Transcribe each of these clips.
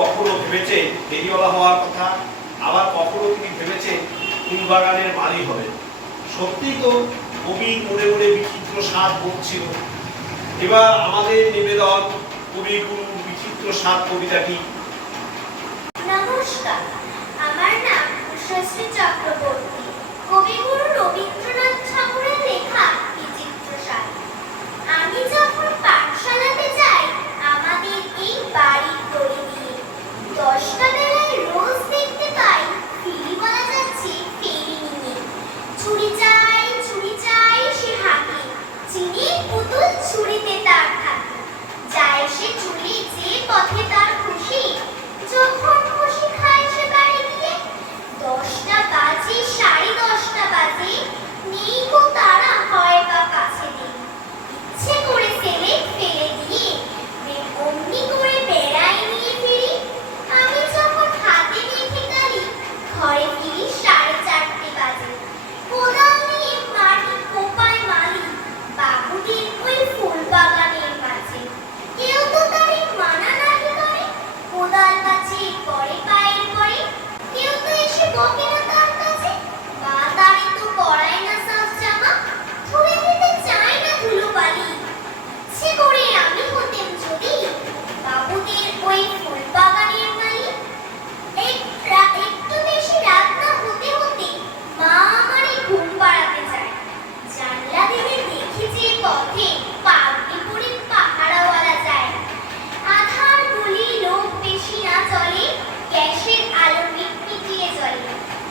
কখনো ভেবেছে ফেরিওয়ালা হওয়ার কথা, আবার কখনো তিনি ভেবেছে ফুলবাগানের মালি হবে সত্যি তো কবি মনে মনে বিচিত্র স্বাদ বলছিল এবার আমাদের নিবেদন কবি গুরু বিচিত্র স্বাদ কবিতাটি। নমস্কার। Bye.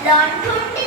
Don't